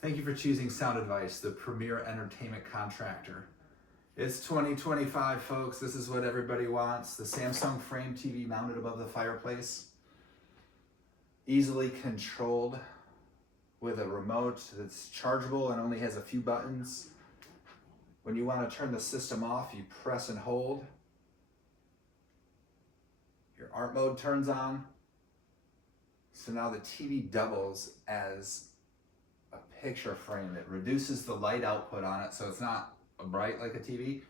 Thank you for choosing SoundAdvice, the premier entertainment contractor. It's 2025, folks. This is what everybody wants. The Samsung FRAMETV mounted above the fireplace. Easily controlled with a remote that's chargeable and only has a few buttons. When you want to turn the system off, you press and hold. Your art mode turns on. So now the TV doubles as a picture frame. It reduces the light output on it so it's not bright like a TV.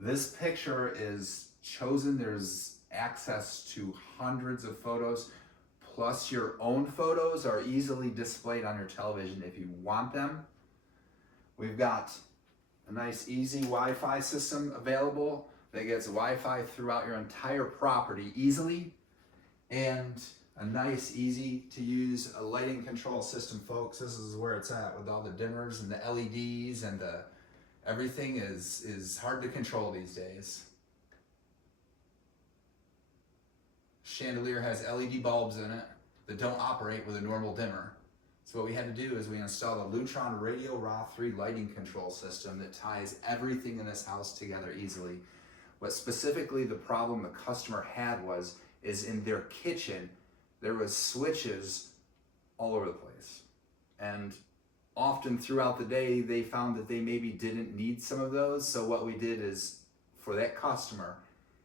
This picture is chosen. There's access to hundreds of photos, plus your own photos are easily displayed on your television if you want them. We've got a nice easy Wi-Fi system available that gets Wi-Fi throughout your entire property easily, and a nice, easy to use lighting control system, folks. This is where it's at with all the dimmers and the LEDs and everything is hard to control these days. Chandelier has LED bulbs in it that don't operate with a normal dimmer. So what we had to do is we installed a Lutron RadioRA3 lighting control system that ties everything in this house together easily. What specifically the problem the customer had is in their kitchen, there was switches all over the place. And often throughout the day, they found that they maybe didn't need some of those. So what we did is, for that customer,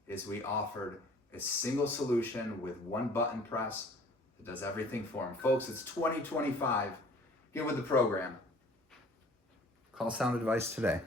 is we offered a single solution with one button press that does everything for them. Folks, it's 2025. Get with the program. Call SoundAdvice today.